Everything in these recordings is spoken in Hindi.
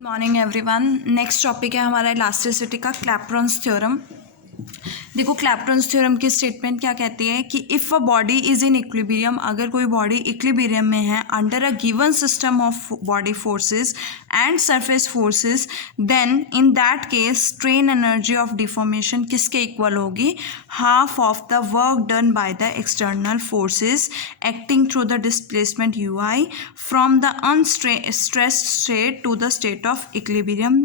Morning everyone. नेक्स्ट टॉपिक है हमारा इलास्टिसिटी का क्लैपेरॉन्स थ्योरम। देखो क्लैपेरॉन्स थ्योरम की स्टेटमेंट क्या कहती है कि if a body is in equilibrium, अगर कोई बॉडी इक्विलिब्रियम में है under a given system of body forces and surface forces, then in that case strain energy of deformation किसके इक्वल होगी? Half of the work done by the external forces acting through the displacement U I from the unstressed state to the state of equilibrium.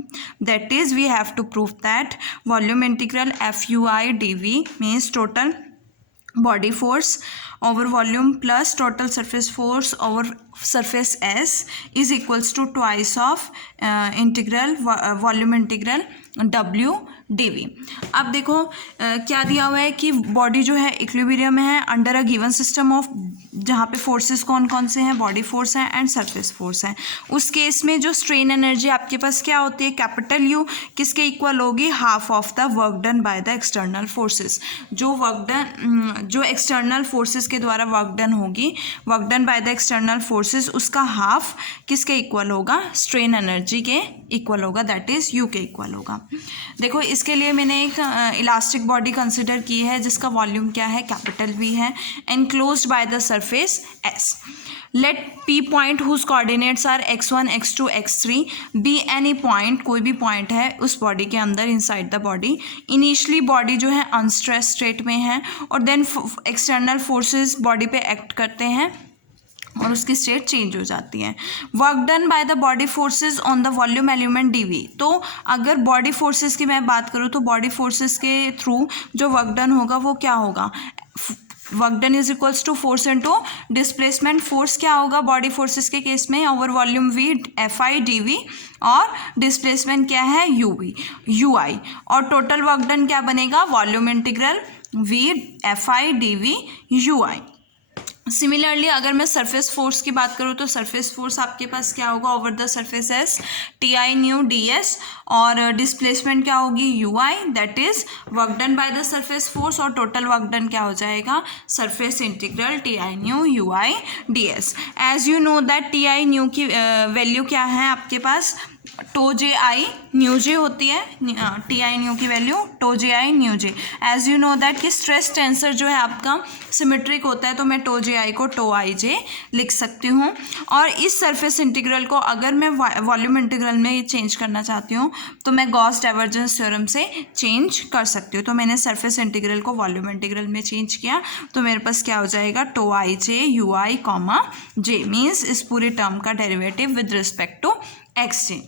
That is, we have to prove that volume integral FUI dV means total body force over volume plus total surface force over surface S is equals to twice of integral volume integral W dV. अब देखो क्या दिया हुआ है कि बॉडी जो है इक्विलिब्रियम में है under a given system of, जहाँ पे फोर्सेस कौन कौन से हैं? बॉडी फोर्स है एंड सरफेस फोर्स है। उस केस में जो स्ट्रेन एनर्जी आपके पास क्या होती है? कैपिटल यू किसके इक्वल होगी? Half of the work done by the external forces. जो एक्सटर्नल फोर्सेस के द्वारा वर्क डन होगी, work done by the external forces, उसका हाफ किसके इक्वल होगा? स्ट्रेन एनर्जी के इक्वल होगा, दैट इज यू के इक्वल होगा। देखो इसके लिए मैंने एक इलास्टिक बॉडी कंसिडर की है जिसका वॉल्यूम क्या है? कैपिटल वी है, enclosed by the surface S. Let P point whose coordinates are x1 x2 x3 be any point, कोई भी पॉइंट है उस बॉडी के अंदर inside the body. Initially body जो है अनस्ट्रेस स्टेट में है और देन एक्सटर्नल फोर्सेस बॉडी पे एक्ट करते हैं और उसकी स्टेट चेंज हो जाती है। Work done by the body forces on the volume element DV. तो अगर बॉडी फोर्सेस की मैं बात करूँ तो बॉडी फोर्सेस के थ्रू जो वर्क डन होगा वो क्या होगा? Work done is equals to force into displacement. Force क्या होगा बॉडी फोर्सेस के केस में? Over volume V F I D V, और डिस्प्लेसमेंट क्या है? यू वी यू आई, और टोटल वर्क डन क्या बनेगा? Volume integral V F I D V U I. Similarly अगर मैं सरफेस फोर्स की बात करूँ तो सरफेस फोर्स आपके पास क्या होगा? Over the surface S T I nu D S, और डिस्प्लेसमेंट क्या होगी? U I, that is work done by the surface force, और टोटल वर्क डन क्या हो जाएगा? Surface integral T I nu U I D S. As you know that T I nu की वैल्यू क्या है आपके पास? To J I nu J होती है, टी आई न्यू की value tau J I nu J. As you know that कि स्ट्रेस टेंसर जो है आपका सिमेट्रिक होता है, तो मैं टो जे आई को टो आई जे लिख सकती हूँ। और इस सरफेस इंटीग्रल को अगर मैं वॉल्यूम इंटीग्रल में चेंज करना चाहती हूँ तो मैं गॉस डाइवर्जेंस थ्योरम से चेंज कर सकती हूँ। तो मैंने सरफेस इंटीग्रल को वॉल्यूम इंटीग्रल में चेंज किया तो मेरे पास क्या हो जाएगा? Tau I J you I comma j, means इस पूरे टर्म का derivative with respect to x j.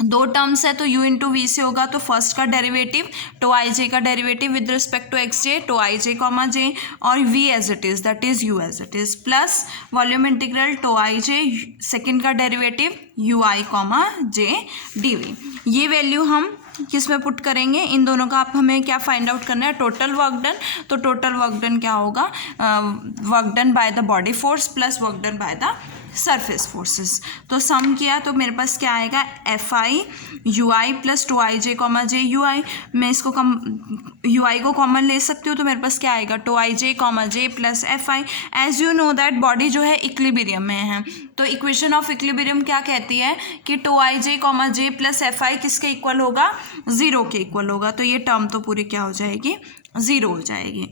दो टर्म्स है तो u इंटू वी से होगा, तो फर्स्ट का डेरिवेटिव टो आई जे का derivative with respect to x j, tau I J comma j, और v as it is that is u as it is, plus volume integral tau I j second का derivative u i comma j d v. ये वैल्यू हम किस में पुट करेंगे? इन दोनों का आप हमें क्या फाइंड आउट करना है? Total work done. तो टोटल वर्क डन क्या होगा? Work done by the body force plus work done by the surface forces. तो सम किया तो मेरे पास क्या आएगा? F i u i plus tau I J comma j you i. मैं इसको यू आई को कॉमन ले सकती हूँ तो मेरे पास क्या आएगा? Tau I J comma J plus F I. As you know that body जो है इक्विलिब्रियम में है, तो इक्वेशन ऑफ इक्विलिब्रियम क्या कहती है कि tau I J comma J plus F I किसके इक्वल होगा? ज़ीरो के इक्वल होगा। तो ये टर्म तो पूरी क्या हो जाएगी? ज़ीरो हो जाएगी।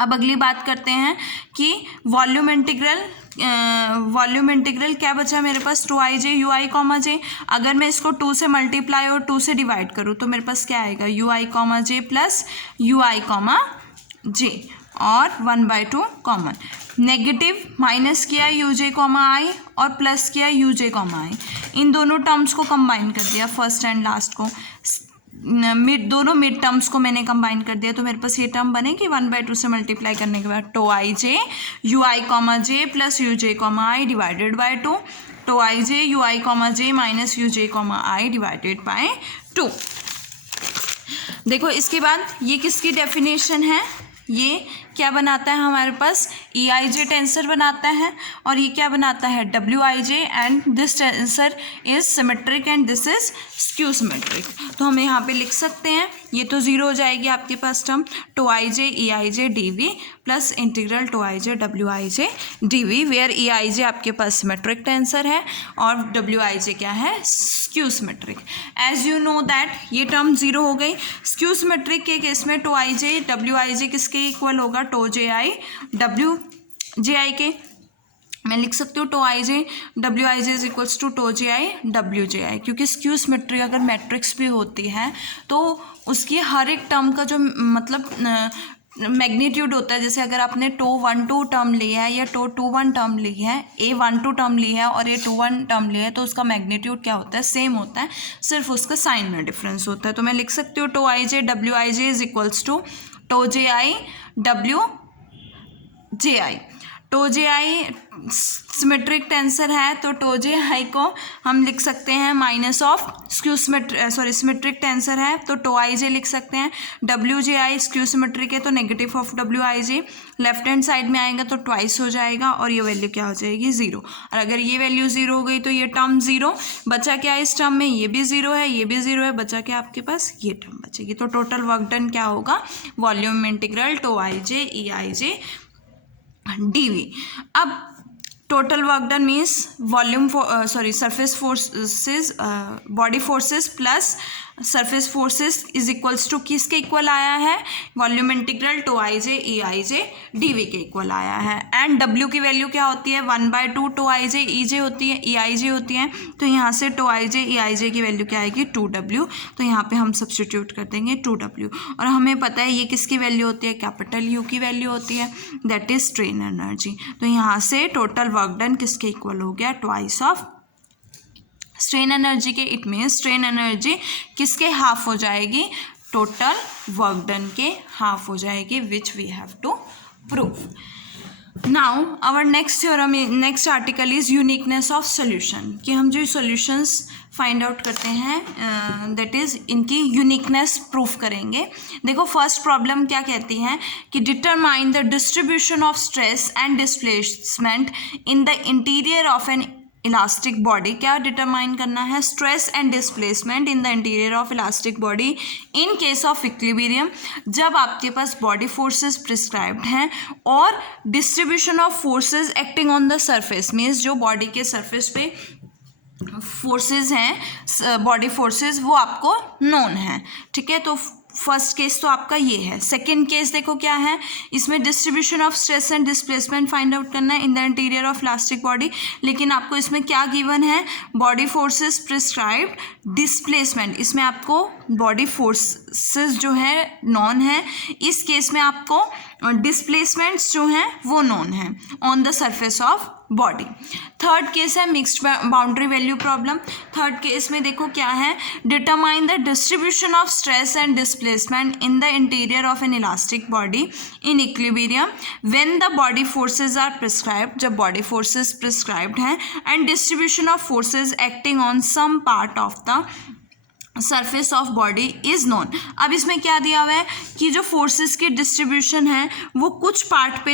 अब अगली बात करते हैं कि वॉल्यूम इंटीग्रल क्या बचा मेरे पास? Tau I J you I comma j. अगर मैं इसको 2 से मल्टीप्लाई और 2 से डिवाइड करूँ तो मेरे पास क्या आएगा? यू आई कॉमा जे प्लस यू आई कॉमा जे, और 1/2 कॉमन। नेगेटिव माइनस किया यू जे कॉमा आई और प्लस किया यू जे कॉमा आई। इन दोनों टर्म्स को कंबाइन कर दिया, फर्स्ट एंड लास्ट को, दोनों मिड टर्म्स को मैंने कंबाइन कर दिया तो मेरे पास ये टर्म बनेगी 1/2 से मल्टीप्लाई करने के बाद tau I J you I comma J plus U J comma I divided by 2, tau I J you I comma J minus U J comma I divided by 2। देखो इसके बाद ये किसकी डेफिनेशन है? ये क्या बनाता है हमारे पास, EIJ टेंसर बनाता है, और ये क्या बनाता है, WIJ, and this tensor is symmetric and this is skew symmetric. तो हम यहाँ पे लिख सकते हैं, ये तो जीरो हो जाएगी आपके पास term, TOIJ EIJ DV plus integral TOIJ WIJ DV, where EIJ आपके पास सिमेट्रिक टेंसर है और WIJ क्या है, skew symmetric. As you know that ये टर्म जीरो हो गई। स्क्यू सिमेट्रिक के केस में TOIJ WIJ किसके इक्वल होगा, TOJI WJI के। मैं लिख सकती हूँ TOIJ WIJ is equals to TOJI WJI, क्योंकि स्क्यू सिमेट्रिक अगर मैट्रिक्स भी होती है तो उसकी हर एक टर्म का जो मतलब मैग्नीट्यूड होता है, जैसे अगर आपने TO12 टर्म लिया है या TO21 टर्म ली है, A12 टर्म ली है और A21 टर्म लिया है, तो उसका मैग्नीट्यूड क्या होता है, सेम होता है, सिर्फ उसका साइन में डिफरेंस होता है। तो मैं लिख सकती हूँ TOIJ WIJ is equals to TOJI WJI। TOJI symmetric tensor है तो TOJI को हम लिख सकते हैं minus of skew symmetric tensor है तो TOIJ लिख सकते हैं। WJI स्क्यू सिमेट्रिक है तो negative of WIJ, left hand side में आएगा तो ट्वाइस हो जाएगा और ये वैल्यू क्या हो जाएगी, जीरो। और अगर ये वैल्यू जीरो हो गई तो ये टर्म जीरो बचा, क्या इस टर्म में, ये भी जीरो है, ये भी जीरो है, बचा क्या आपके पास, ये टर्म बचेगी। तो टोटल वर्क डन क्या होगा, volume integral TOIJ EIJ DV। अब total work done means volume surface forces, body forces plus surface forces is equals to किसके इक्वल आया है, volume integral TOIJ EIJ DV के इक्वल आया है। एंड W की वैल्यू क्या होती है, 1/2 TOIJ EJ होती है, EIJ होती है, तो यहाँ से TOIJ EIJ की वैल्यू क्या आएगी, 2W। तो यहाँ पे हम सब्सटीट्यूट कर देंगे 2W, और हमें पता है ये किसकी वैल्यू होती है, कैपिटल U की वैल्यू होती है, दैट इज स्ट्रेन एनर्जी। तो यहाँ से टोटल वर्क डन किसके इक्वल हो गया, ट्वाइस ऑफ स्ट्रेन एनर्जी के। इट मीन्स स्ट्रेन एनर्जी किसके हाफ हो जाएगी, टोटल वर्क डन के हाफ हो जाएगी, which we have to prove. Now our next theorem, next article is uniqueness of solution, कि हम जो सॉल्यूशंस फाइंड आउट करते हैं दैट इज इनकी यूनिकनेस प्रूफ करेंगे। देखो फर्स्ट प्रॉब्लम क्या कहती है कि determine the distribution of stress and displacement in the interior of an elastic body. क्या डिटरमाइन करना है, stress and displacement in the interior of elastic body in case of equilibrium, जब आपके पास बॉडी फोर्सेस प्रिस्क्राइब्ड हैं और distribution of forces acting on the surface, means जो बॉडी के सरफेस पे फोर्सेस हैं, बॉडी फोर्सेस, वो आपको नोन है। ठीक है, तो फर्स्ट केस तो आपका ये है। सेकेंड केस देखो क्या है, इसमें distribution of stress and displacement find out करना है इन the interior of elastic body, लेकिन आपको इसमें क्या गिवन है, बॉडी फोर्सेस प्रिस्क्राइब्ड डिस्प्लेसमेंट, इसमें आपको बॉडी फोर्सेस जो है नॉन है, इस केस में आपको डिस्प्लेसमेंट्स जो हैं वो नॉन है on the surface of body. Third case है mixed boundary value problem. Third case में देखो क्या है, determine the distribution of stress and displacement in the interior of an elastic body in equilibrium when the body forces are prescribed, जब बॉडी फोर्सेस प्रिस्क्राइब्ड हैं, and distribution of forces acting on some part of the surface of body is known. अब इसमें क्या दिया हुआ है कि जो फोर्सेस की डिस्ट्रीब्यूशन है वो कुछ पार्ट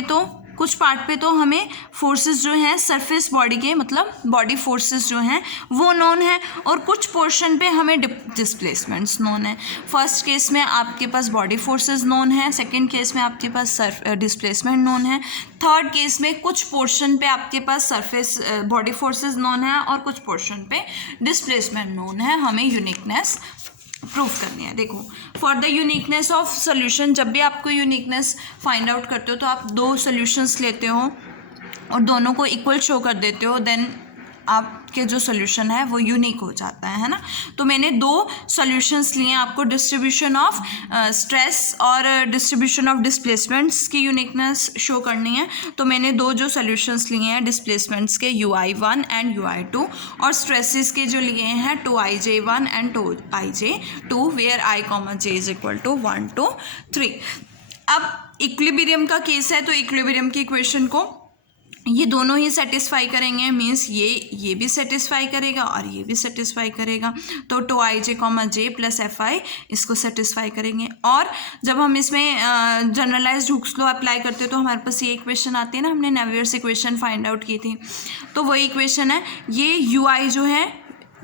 पे तो हमें फोर्सेस जो हैं सरफेस बॉडी के, मतलब बॉडी फोर्सेस जो हैं वो नोन है, और कुछ पोर्शन पे हमें डिस्प्लेसमेंट्स नोन है। फर्स्ट केस में आपके पास बॉडी फोर्सेस नोन है, सेकंड केस में आपके पास डिस्प्लेसमेंट नोन है, थर्ड केस में कुछ पोर्शन पे आपके पास सरफेस बॉडी फोर्सेस नोन है और कुछ पोर्शन पे डिस्प्लेसमेंट नोन है। हमें यूनिकनेस प्रूफ करनी है। देखो for the uniqueness of solution, जब भी आपको यूनिकनेस फाइंड आउट करते हो तो आप दो सोल्यूशंस लेते हो और दोनों को इक्वल शो कर देते हो, देन आपके जो सोल्यूशन है वो यूनिक हो जाता है ना। तो मैंने दो सॉल्यूशंस लिए हैं, आपको डिस्ट्रीब्यूशन ऑफ स्ट्रेस और डिस्ट्रीब्यूशन ऑफ डिस्प्लेसमेंट्स की यूनिकनेस शो करनी है। तो मैंने दो जो सॉल्यूशंस लिए हैं डिस्प्लेसमेंट्स के, UI1 एंड UI2, और स्ट्रेसेस के जो लिए हैं TOIJ1 and TOIJ2, where I, J is equal to 1 to 3। अब इक्विलिब्रियम का केस है तो इक्विलिब्रियम की इक्वेशन को ये दोनों ही सेटिस्फाई करेंगे, मीन्स ये भी सेटिस्फाई करेगा और ये भी सेटिस्फाई करेगा, तो tau I J comma J plus F I इसको सेटिस्फाई करेंगे। और जब हम इसमें जनरलाइज्ड हुक्स लॉ अप्लाई करते हैं तो हमारे पास ये इक्वेशन आती है ना, हमने नेवियर्स इक्वेशन फाइंड आउट की थी, तो वही इक्वेशन है। ये यू आई जो है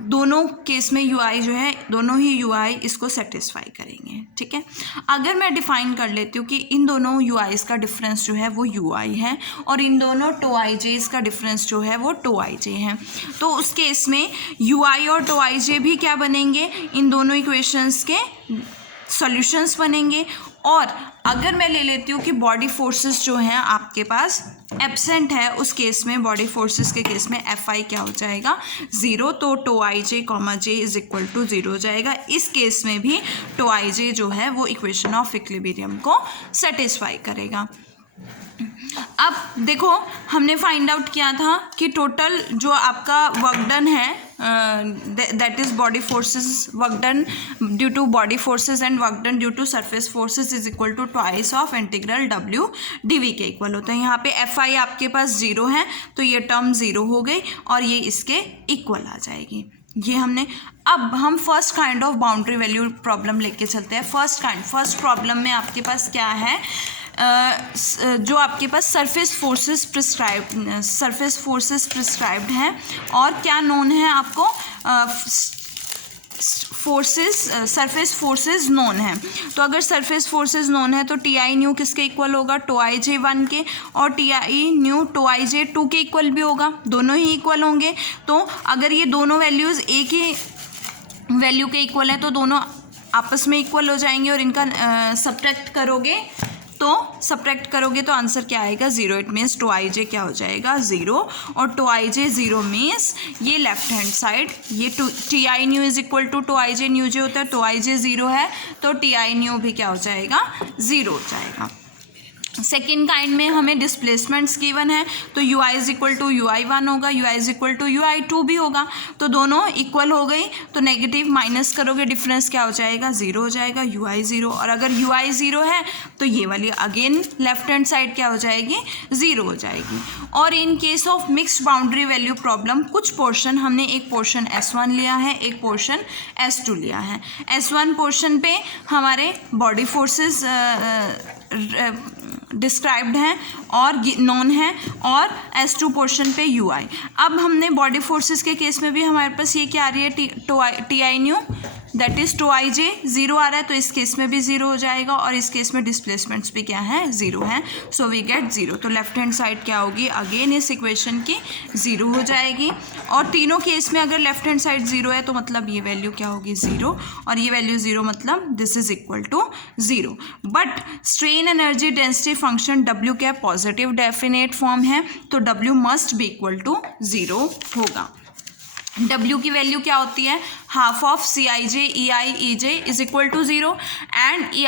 दोनों केस में यू आई जो है, दोनों ही यू आई इसको सेटिस्फाई करेंगे, ठीक है। अगर मैं डिफाइन कर लेती हूँ कि इन दोनों यू आईज का डिफरेंस जो है वो यू आई है और इन दोनों टो आई जेज का डिफरेंस जो है वो टो आई जे है, तो उस केस में यू आई और टो आई जे भी क्या बनेंगे, इन दोनों इक्वेशंस के सॉल्यूशंस बनेंगे। और अगर मैं ले लेती हूँ कि बॉडी फोर्सेस जो हैं आपके पास एब्सेंट है, उस केस में बॉडी फोर्सेस के केस में एफ आई क्या हो जाएगा, ज़ीरो, तो tau I J comma J is equal to zero हो जाएगा। इस केस में भी टो आई जे जो है वो इक्वेशन ऑफ इक्विलिब्रियम को सेटिस्फाई करेगा। अब देखो हमने फाइंड आउट किया था कि टोटल जो आपका वर्क डन है that is body forces, work done due to body forces and work done due to surface forces is equal to twice of integral W D V के इक्वल होता है। यहाँ पे एफ आई आपके पास ज़ीरो है तो ये टर्म ज़ीरो हो गई और ये इसके इक्वल आ जाएगी। ये हमने, अब हम first kind of boundary value problem लेके चलते हैं। फर्स्ट प्रॉब्लम में आपके पास क्या है, जो आपके पास सरफेस फोर्सेस प्रिस्क्राइब्ड हैं और क्या नोन है आपको, सरफेस फोर्सेस नोन है। तो अगर सरफेस फोर्सेस नोन है तो टी आई न्यू किसके इक्वल होगा, टो आई जे 1 के, और T I knew to I j 2 के इक्वल भी होगा, दोनों ही इक्वल होंगे। तो अगर ये दोनों वैल्यूज़ एक ही वैल्यू के इक्वल है तो दोनों आपस में इक्वल हो जाएंगे और इनका सब्ट्रैक्ट करोगे तो आंसर क्या आएगा, zero. It means tau I j क्या हो जाएगा, ज़ीरो, और टो आई जे ज़ीरो मीन्स ये लेफ्ट हैंड साइड ये t I nu is equal to tau I j nu j होता है, टो आई जे ज़ीरो है तो टी आई न्यू भी क्या हो जाएगा, ज़ीरो हो जाएगा। सेकेंड काइंड में हमें डिस्प्लेसमेंट्स गिवन है तो u i is equal to you i 1 होगा, u i is equal to you i 2 भी होगा, तो दोनों इक्वल हो गई तो नेगेटिव माइनस करोगे डिफरेंस क्या हो जाएगा, ज़ीरो हो जाएगा, यू आई ज़ीरो। और अगर यू आई ज़ीरो है तो ये वाली अगेन लेफ्ट हैंड साइड क्या हो जाएगी, ज़ीरो हो जाएगी। और in case of mixed boundary value problem कुछ पोर्शन हमने, एक पोर्शन S1 लिया है, एक पोर्शन S2 लिया है। S1 पोर्शन पे हमारे बॉडी फोर्सेस डिस्क्राइब्ड हैं और नॉन है, और S2 पोर्शन पे यू आई। अब हमने बॉडी फोर्सेस के केस में भी हमारे पास ये क्या आ रही है, T I nu that is tau I j zero आ रहा है तो इस केस में भी ज़ीरो हो जाएगा और इस केस में डिस्प्लेसमेंट्स भी क्या है, ज़ीरो हैं, सो वी गेट ज़ीरो। तो लेफ्ट हैंड साइड क्या होगी, अगेन इस इक्वेशन की ज़ीरो हो जाएगी। और तीनों केस में अगर लेफ्ट हैंड साइड ज़ीरो है तो मतलब ये वैल्यू क्या होगी, ज़ीरो, और ये वैल्यू ज़ीरो मतलब this is equal to zero. But strain energy density function W क्या पॉजिटिव डेफिनेट फॉर्म है तो W must be equal to zero होगा। W की वैल्यू क्या होती है, half of c i j e i e j is equal to zero, and e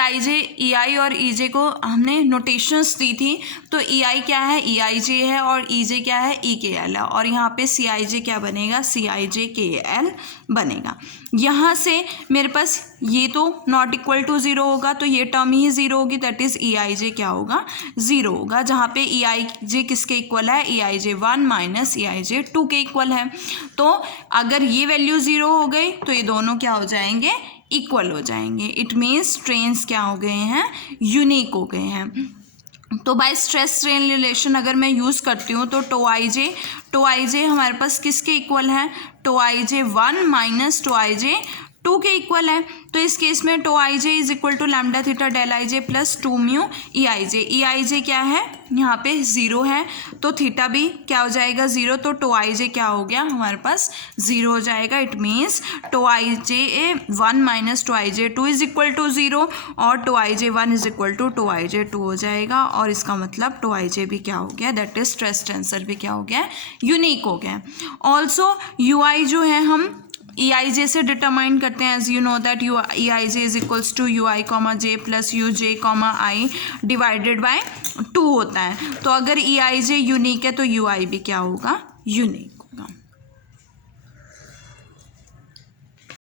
i और ई जे को हमने नोटेशंस दी थी तो ई आई क्या है, ई आई जे है, और ई जे क्या है, ई के एल है, और यहाँ पे सी आई जे क्या बनेगा, सी आई जे के एल बनेगा। यहाँ से मेरे पास ये तो नॉट इक्वल टू ज़ीरो होगा तो ये टर्म ही ज़ीरो होगी, that is E I j क्या होगा, ज़ीरो होगा, जहाँ पे ई आई जे किसके इक्वल है, ई आई जे 1 माइनस ई आई जे 2 के इक्वल है। तो अगर ये वैल्यू ज़ीरो हो गई तो ये दोनों क्या हो जाएंगे, इक्वल हो जाएंगे। इट मीन्स स्ट्रेन्स क्या हो गए हैं, यूनिक हो गए हैं। तो बाय स्ट्रेस स्ट्रेन रिलेशन अगर मैं यूज़ करती हूँ तो टो आई जे हमारे पास किसके इक्वल है, टो आई जे 1 माइनस टो आई जे 2 के इक्वल है। तो इस केस में tau I J is equal to lambda theta del i j plus 2 mu e I j क्या है, यहाँ पे ज़ीरो है तो थीटा भी क्या हो जाएगा, ज़ीरो, तो टो आई जे क्या हो गया हमारे पास, ज़ीरो हो जाएगा। It means tau I j 1 minus tau I j 2 is equal to zero, और tau I j 1 is equal to tau I j 2 हो जाएगा, और इसका मतलब टो आई जे भी क्या हो गया, दैट इज स्ट्रेस टेंसर भी क्या हो गया, यूनिक हो गया। ऑल्सो यू आई जो है हम ई आई जे से डिटरमाइन करते हैं, as you know that E I J is equals to you I comma J plus U J comma I divided by 2 होता है। तो अगर ई आई जे यूनिक है तो यू आई भी क्या होगा, यूनिक होगा।